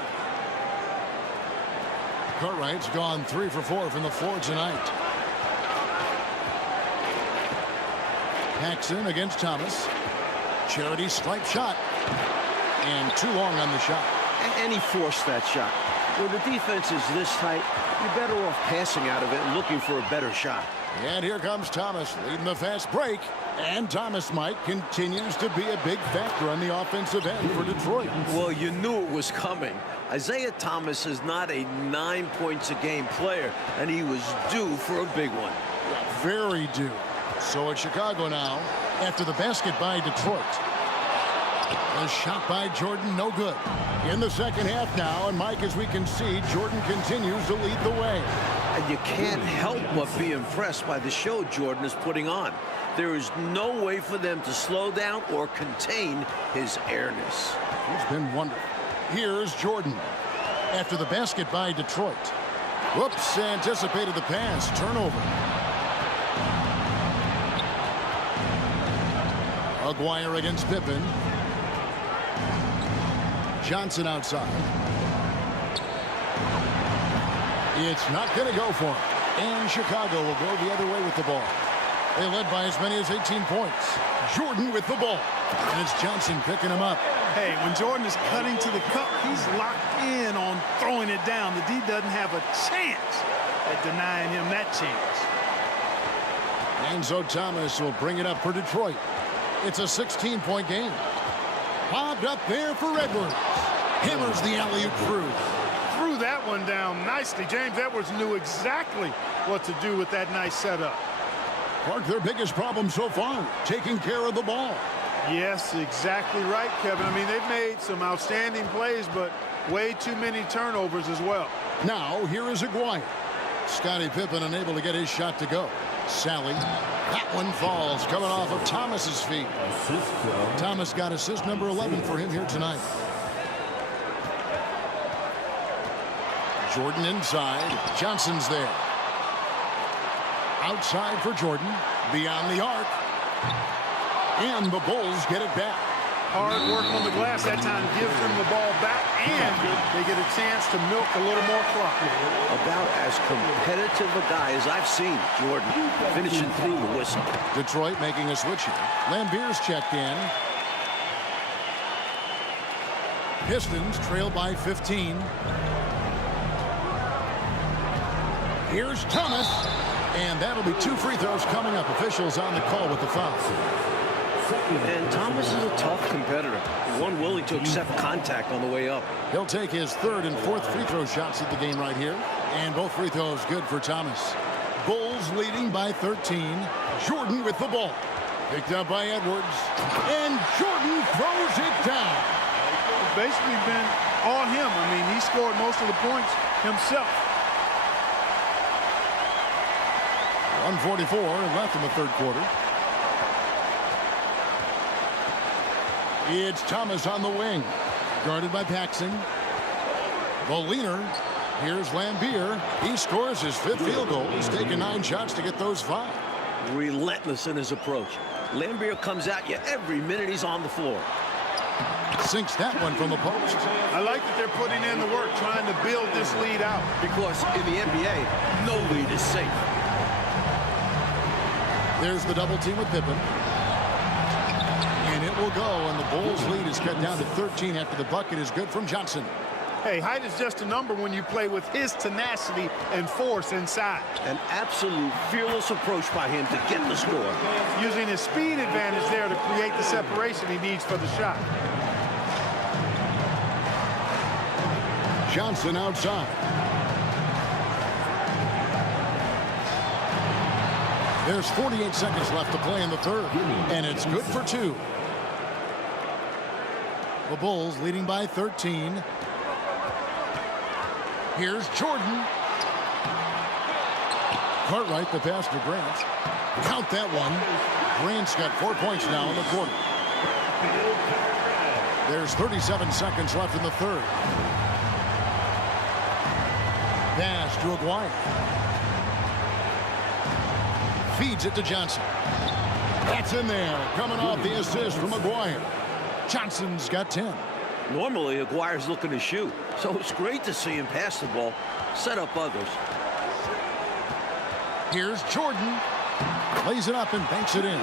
Cartwright's gone 3 for 4 from the floor tonight. Paxson against Thomas. Charity stripe shot. And too long on the shot. And he forced that shot. When the defense is this tight, you're better off passing out of it and looking for a better shot. And here comes Thomas leading the fast break. And Thomas, Mike, continues to be a big factor on the offensive end for Detroit. Well, you knew it was coming. Isaiah Thomas is not a 9 points a game player, and he was due for a big one. Very due. So it's Chicago now after the basket by Detroit. A shot by Jordan, no good. In the second half now, and Mike, as we can see, Jordan continues to lead the way. And you can't help but be impressed by the show Jordan is putting on. There is no way for them to slow down or contain his airness. He's been wonderful. Here's Jordan after the basket by Detroit. Whoops, anticipated the pass. Turnover. Aguirre against Pippen. Johnson outside. It's not going to go for him. And Chicago will go the other way with the ball. They led by as many as 18 points. Jordan with the ball. And it's Johnson picking him up. Hey, when Jordan is cutting to the cup, he's locked in on throwing it down. The D doesn't have a chance at denying him that chance. And so Thomas will bring it up for Detroit. It's a 16-point game. Bobbed up there for Edwards. Hammers the alley-oop through. Threw that one down nicely. James Edwards knew exactly what to do with that nice setup. Clark, their biggest problem so far, taking care of the ball. Yes, exactly right, Kevin. I mean, they've made some outstanding plays, but way too many turnovers as well. Now, here is Aguirre. Scottie Pippen unable to get his shot to go. Sally. That one falls, coming off of Thomas's feet. Thomas got assist number 11 for him here tonight. Jordan inside. Johnson's there. Outside for Jordan. Beyond the arc. And the Bulls get it back. Hard work on the glass that time gives them the ball back, and they get a chance to milk a little more clock. About as competitive a guy as I've seen, Jordan, finishing through the whistle. Detroit making a switch here. Lambier's checked in. Pistons trail by 15. Here's Thomas. And that'll be 2 free throws coming up. Officials on the call with the foul. And Thomas is a tough competitor, one willing to accept contact on the way up. He'll take his 3rd and 4th free throw shots at the game right here. And both free throws good for Thomas. Bulls leading by 13. Jordan with the ball. Picked up by Edwards. And Jordan throws it down. It's basically been all him. I mean, he scored most of the points himself. 1:44 left in the 3rd quarter. It's Thomas on the wing. Guarded by Paxson. The leaner. Here's Lambier. He scores his 5th field goal. He's taken 9 shots to get those 5. relentless in his approach. Lambier comes at you every minute he's on the floor. Sinks that one from the post. I like that they're putting in the work trying to build this lead out. Because in the NBA, no lead is safe. There's the double team with Pippen. And it will go, and the Bulls lead is cut down to 13 after the bucket is good from Johnson. Hey, height is just a number when you play with his tenacity and force inside. An absolute fearless approach by him to get the score. Using his speed advantage there to create the separation he needs for the shot. Johnson outside. There's 48 seconds left to play in the third, and it's good for 2. The Bulls leading by 13. Here's Jordan. Cartwright, the pass to Grant. Count that one. Grant's got 4 points now in the quarter. There's 37 seconds left in the third. Pass to Aguirre. Feeds it to Johnson. That's in there. Coming off the assist from Aguirre. Johnson's got 10. Normally, Aguirre's looking to shoot, so it's great to see him pass the ball, set up others. Here's Jordan. Lays it up and banks it in.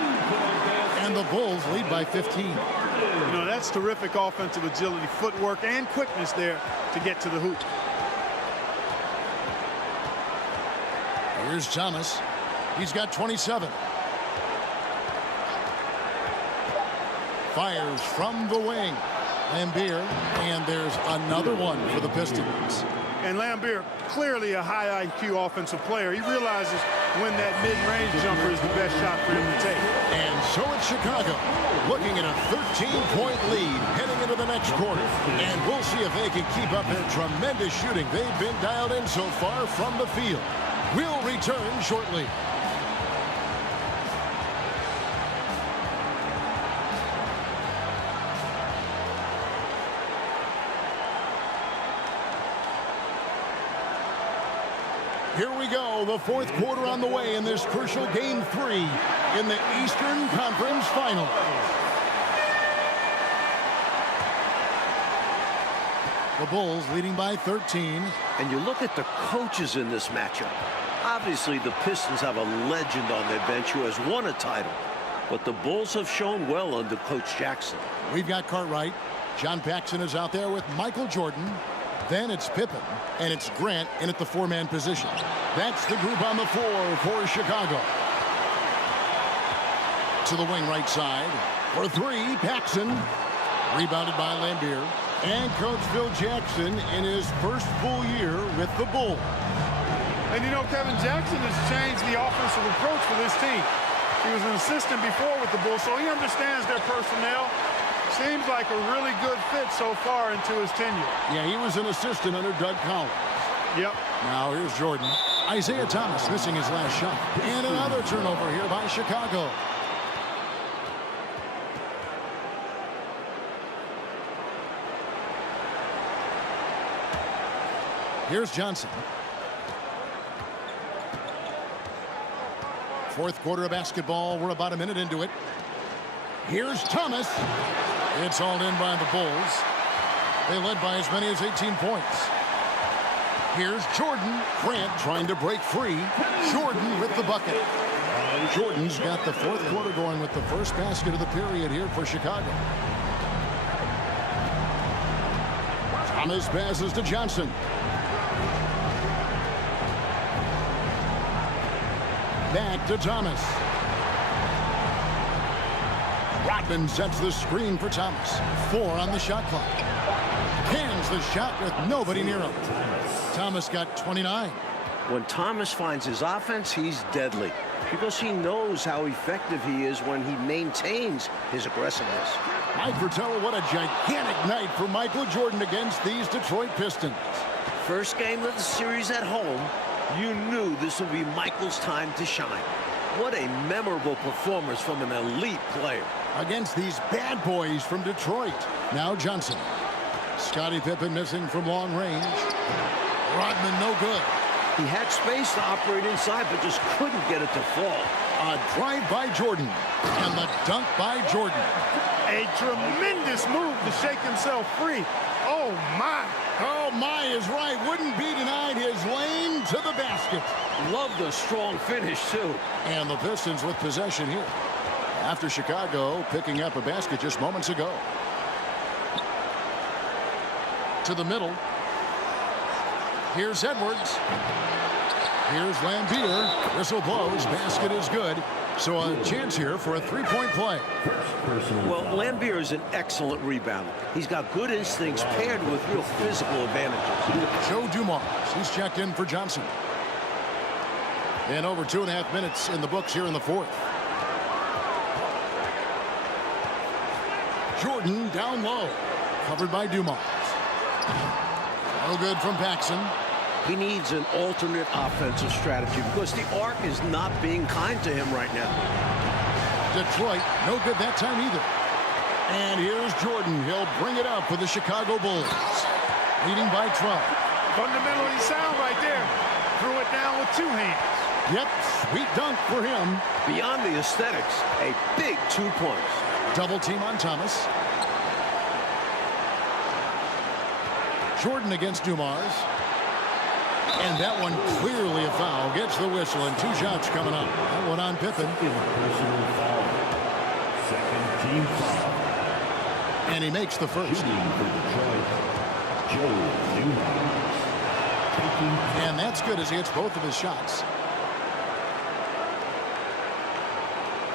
And the Bulls lead by 15. You know, that's terrific offensive agility, footwork, and quickness there to get to the hoop. Here's Thomas. He's got 27. Fires from the wing. Lambier, and there's another one for the Pistons. And Lambier, clearly a high IQ offensive player. He realizes when that mid-range jumper is the best shot for him to take. And so it's Chicago, looking at a 13-point lead heading into the next quarter. And we'll see if they can keep up their tremendous shooting they've been dialed in so far from the field. We'll return shortly. Here we go, the fourth quarter on the way in this crucial Game 3 in the Eastern Conference Finals. The Bulls leading by 13. And you look at the coaches in this matchup. Obviously, the Pistons have a legend on their bench who has won a title. But the Bulls have shown well under Coach Jackson. We've got Cartwright. John Paxson is out there with Michael Jordan. Then it's Pippen, and it's Grant in at the 4-man position. That's the group on the floor for Chicago. To the wing right side. For 3, Paxson. Rebounded by Lambier. And Coach Phil Jackson in his first full year with the Bulls. And you know, Kevin Jackson has changed the offensive approach for this team. He was an assistant before with the Bulls, so he understands their personnel. Seems like a really good fit so far into his tenure. Yeah, he was an assistant under Doug Collins. Yep. Now here's Jordan. Isaiah Thomas missing his last shot. And another turnover here by Chicago. Here's Johnson. Fourth quarter of basketball. We're about a minute into it. Here's Thomas. It's hauled in by the Bulls. They led by as many as 18 points. Here's Jordan. Grant trying to break free. Jordan with the bucket. Jordan's got the fourth quarter going with the first basket of the period here for Chicago. Thomas passes to Johnson. Back to Thomas. Rodman sets the screen for Thomas. 4 on the shot clock. Cans the shot with nobody near him. Thomas got 29. When Thomas finds his offense, he's deadly because he knows how effective he is when he maintains his aggressiveness. Mike Fratello, what a gigantic night for Michael Jordan against these Detroit Pistons. First game of the series at home, you knew this would be Michael's time to shine. What a memorable performance from an elite player. Against these bad boys from Detroit. Now Johnson. Scottie Pippen missing from long range. Rodman no good. He had space to operate inside, but just couldn't get it to fall. A drive by Jordan. And the dunk by Jordan. A tremendous move to shake himself free. Oh, my. Oh, my is right. Wouldn't be denied his lane to the basket. Love the strong finish, too. And the Pistons with possession here. After Chicago picking up a basket just moments ago. To the middle. Here's Edwards. Here's Lambier. Whistle blows. Basket is good. So a chance here for a three-point play. Well, Lambier is an excellent rebounder. He's got good instincts paired with real physical advantages. Joe Dumars. He's checked in for Johnson. And over 2.5 minutes in the books here in the fourth. Jordan down low. Covered by Dumars. No good from Paxson. He needs an alternate offensive strategy because the arc is not being kind to him right now. Detroit, no good that time either. And here's Jordan. He'll bring it up for the Chicago Bulls. Leading by 12. Fundamentally sound right there. Threw it down with 2 hands. Yep, sweet dunk for him. Beyond the aesthetics, a big 2 points. Double team on Thomas. Jordan against Dumars. And that one clearly a foul. Gets the whistle and 2 shots coming up. That one on Pippen. Personal foul. Second team foul. And he makes the first. Shooting for Detroit, Joe Dumars. And that's good as he hits both of his shots.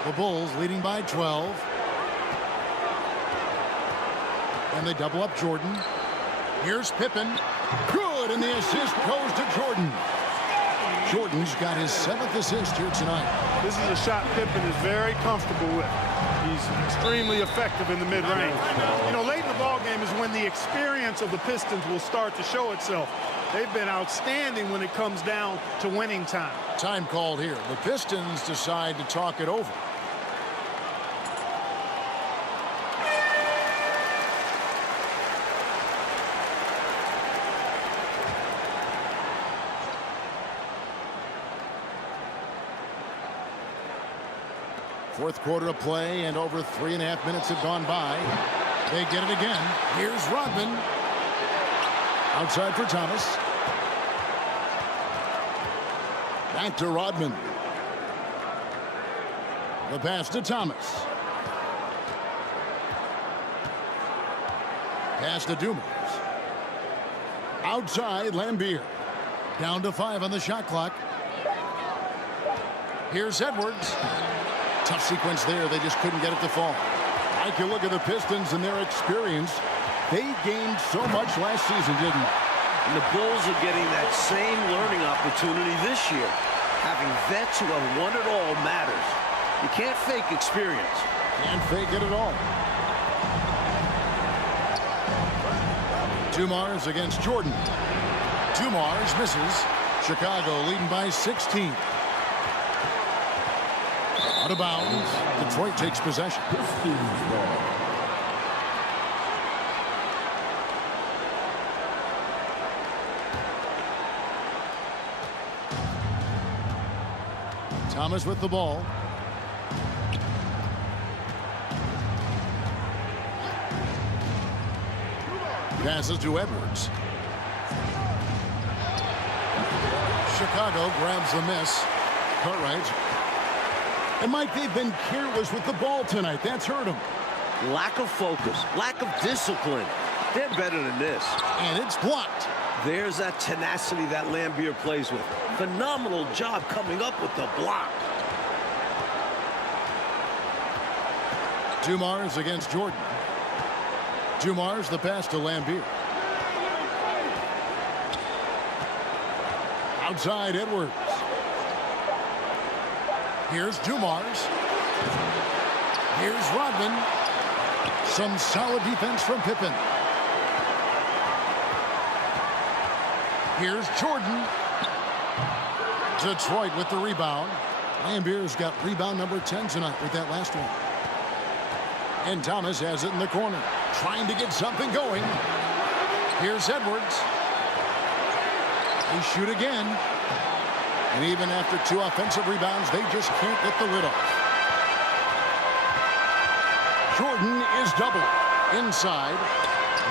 The Bulls leading by 12. And they double up Jordan. Here's Pippen. Good, and the assist goes to Jordan. Jordan's got his 7th assist here tonight. This is a shot Pippen is very comfortable with. He's extremely effective in the mid-range. You know, late in the ball game is when the experience of the Pistons will start to show itself. They've been outstanding when it comes down to winning time. Time called here. The Pistons decide to talk it over. Fourth quarter of play, and over 3.5 minutes have gone by. They get it again. Here's Rodman. Outside for Thomas. Back to Rodman. The pass to Thomas. Pass to Dumars. Outside, Lambier. Down to 5 on the shot clock. Here's Edwards. Tough sequence there. They just couldn't get it to fall. I can look at the Pistons and their experience. They gained so much last season, didn't they? And the Bulls are getting that same learning opportunity this year. Having vets who have won it all matters. You can't fake experience. Can't fake it at all. Dumars against Jordan. Dumars misses. Chicago leading by 16. Out of bounds. Detroit takes possession. Thomas with the ball. Passes to Edwards. Chicago grabs the miss. Cartwright. And Mike, they've been careless with the ball tonight. That's hurt them. Lack of focus, lack of discipline. They're better than this. And it's blocked. There's that tenacity that Lambier plays with. Phenomenal job coming up with the block. Dumars against Jordan. Dumars the pass to Lambier. Outside Edwards. Here's Dumars. Here's Rodman. Some solid defense from Pippen. Here's Jordan. Detroit with the rebound. Lambier's got rebound number 10 tonight with that last one. And Thomas has it in the corner. Trying to get something going. Here's Edwards. They shoot again. And even after 2 offensive rebounds, they just can't get the lid off. Jordan is doubled. Inside.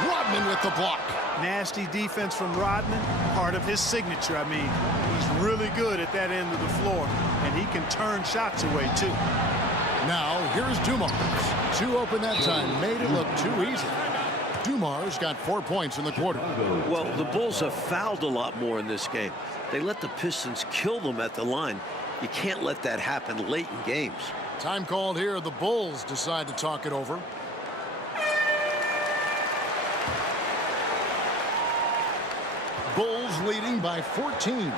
Rodman with the block. Nasty defense from Rodman, part of his signature. I mean, he's really good at that end of the floor, and he can turn shots away, too. Now, here's Dumars. 2 open that time. Made it look too easy. Dumars got 4 points in the quarter. Well, the Bulls have fouled a lot more in this game. They let the Pistons kill them at the line. You can't let that happen late in games. Time called here. The Bulls decide to talk it over. Bulls leading by 14.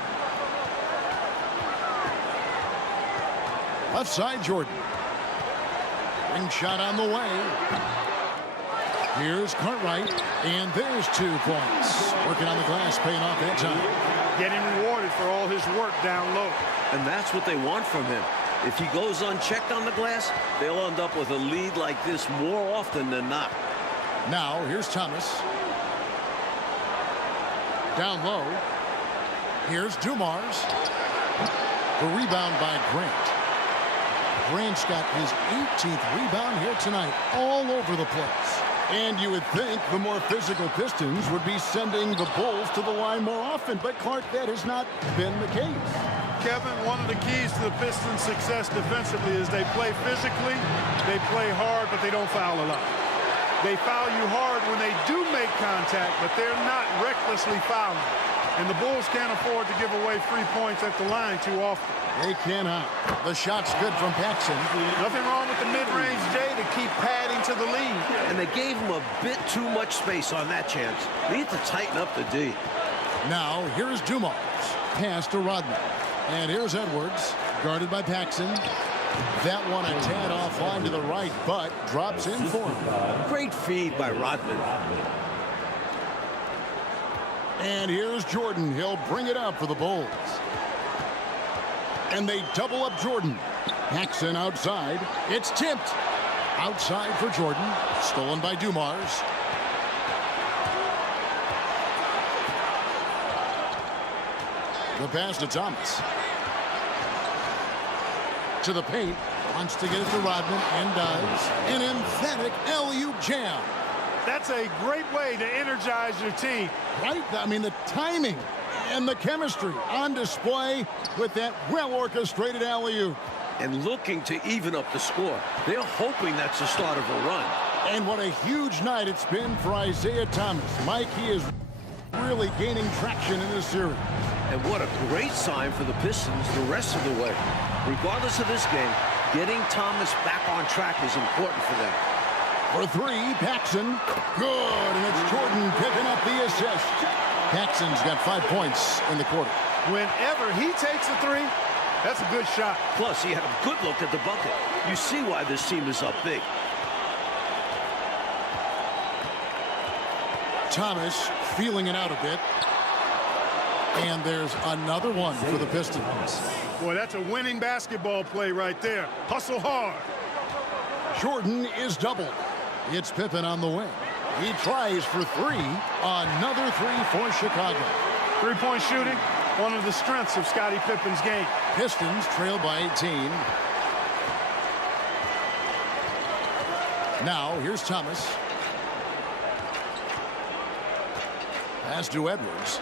Left side, Jordan. Ring shot on the way. Here's Cartwright, and there's 2 points. Working on the glass, paying off that time. Getting rewarded for all his work down low. And that's what they want from him. If he goes unchecked on the glass, they'll end up with a lead like this more often than not. Now, here's Thomas. Down low. Here's Dumars. The rebound by Grant. Grant's got his 18th rebound here tonight, all over the place. And you would think the more physical Pistons would be sending the Bulls to the line more often, but Clark, that has not been the case. Kevin, one of the keys to the Pistons' success defensively is they play physically, they play hard, but they don't foul a lot. They foul you hard when they do make contact, but they're not recklessly fouling. And the Bulls can't afford to give away free points at the line too often. They cannot. The shot's good from Paxson. Nothing wrong with the mid-range J to keep padding to the lead. And they gave him a bit too much space on that chance. They need to tighten up the D. Now, here's Dumars. Pass to Rodman. And here's Edwards, guarded by Paxson. That one a tad offline to the right, but drops in for him. Great feed by Rodman. And here's Jordan. He'll bring it up for the Bulls. And they double up Jordan. Paxson outside. It's tipped. Outside for Jordan. Stolen by Dumars. The pass to Thomas. To the paint. Wants to get it to Rodman and does. An emphatic alley-oop jam. That's a great way to energize your team. Right? I mean, the timing and the chemistry on display with that well-orchestrated alley-oop. And looking to even up the score. They're hoping that's the start of a run. And what a huge night it's been for Isaiah Thomas. Mike, he is really gaining traction in this series. And what a great sign for the Pistons the rest of the way. Regardless of this game, getting Thomas back on track is important for them. For 3, Paxson. Good, and it's Jordan picking up the assist. Paxson's got 5 points in the quarter. Whenever he takes a 3, that's a good shot. Plus, he had a good look at the bucket. You see why this team is up big. Thomas feeling it out a bit. And there's another one for the Pistons. Boy, that's a winning basketball play right there. Hustle hard. Jordan is doubled. It's Pippen on the wing. He tries for 3. Another 3 for Chicago. Three-point shooting, one of the strengths of Scottie Pippen's game. Pistons trail by 18. Now, here's Thomas. Pass to Edwards.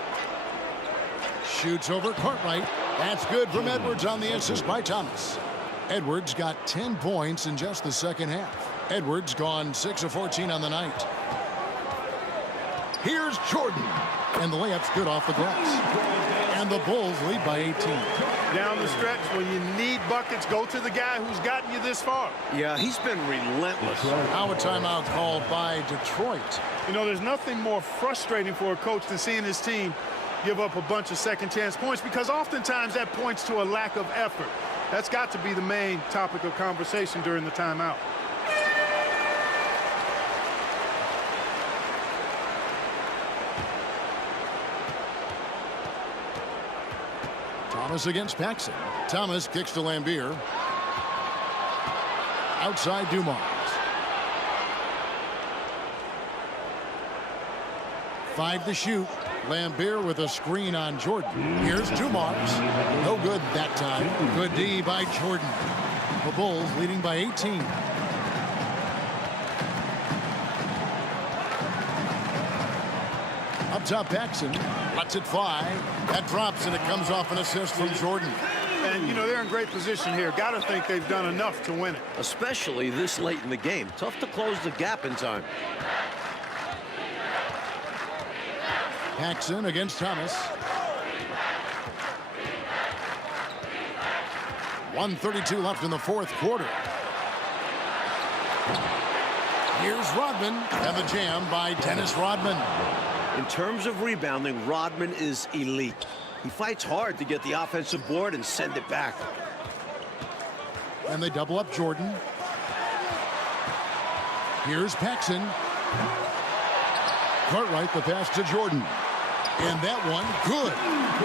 Shoots over Cartwright. That's good from Edwards on the assist by Thomas. Edwards got 10 points in just the second half. Edwards gone 6 of 14 on the night. Here's Jordan. And the layup's good off the glass. And the Bulls lead by 18. Down the stretch, when you need buckets, go to the guy who's gotten you this far. Yeah, he's been relentless. Now a timeout called by Detroit. You know, there's nothing more frustrating for a coach than seeing his team give up a bunch of second-chance points, because oftentimes that points to a lack of effort. That's got to be the main topic of conversation during the timeout. Thomas against Paxson. Thomas kicks to Lambier. Outside Dumars. 5 to shoot. Lambeer with a screen on Jordan. Here's Dumars. No good that time. Good D by Jordan. The Bulls leading by 18. Up top, Paxson lets it fly. That drops, and it comes off an assist from Jordan. And, you know, they're in great position here. Got to think they've done enough to win it. Especially this late in the game. Tough to close the gap in time. Paxson against Thomas. 1:32 left in the fourth quarter. Here's Rodman, and the jam by Dennis Rodman. In terms of rebounding, Rodman is elite. He fights hard to get the offensive board and send it back. And they double up Jordan. Here's Paxson. Cartwright, the pass to Jordan. And that one, good.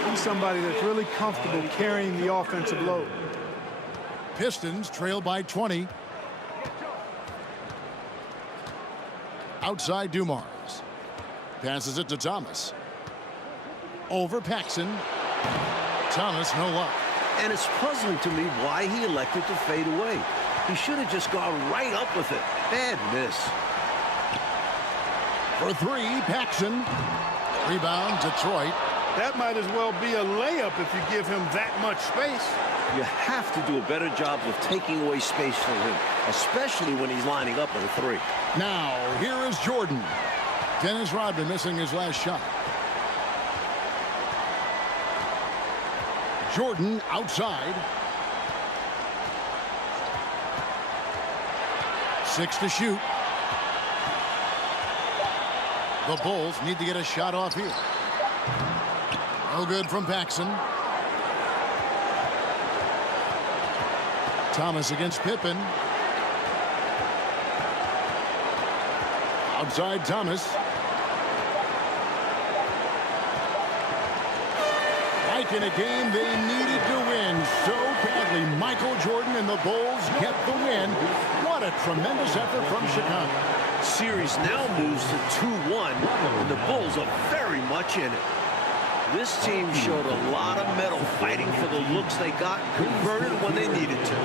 He's somebody that's really comfortable carrying the offensive load. Pistons trail by 20. Outside Dumars. Passes it to Thomas. Over Paxson. Thomas, no luck. And it's puzzling to me why he elected to fade away. He should have just gone right up with it. Bad miss. For 3, Paxson. Rebound, Detroit. That might as well be a layup if you give him that much space. You have to do a better job of taking away space from him, especially when he's lining up at a 3. Now, here is Jordan. Dennis Rodman missing his last shot. Jordan outside. 6 to shoot. The Bulls need to get a shot off here. No good from Paxson. Thomas against Pippen. Outside Thomas. Like in a game they needed to win so badly. Michael Jordan and the Bulls get the win. What a tremendous effort from Chicago. Series now moves to 2-1, and the Bulls are very much in it. This team showed a lot of mettle fighting for the looks they got, converted when they needed to.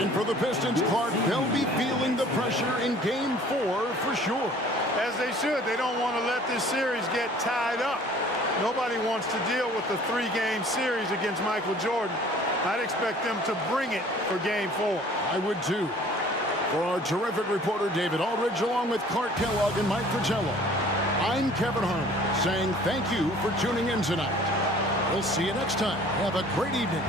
And for the Pistons, Clark, they'll be feeling the pressure in Game 4 for sure. As they should. They don't want to let this series get tied up. Nobody wants to deal with the 3-game series against Michael Jordan. I'd expect them to bring it for Game 4. I would too. For our terrific reporter David Aldridge, along with Clark Kellogg and Mike Fratello, I'm Kevin Harlan saying thank you for tuning in tonight. We'll see you next time. Have a great evening.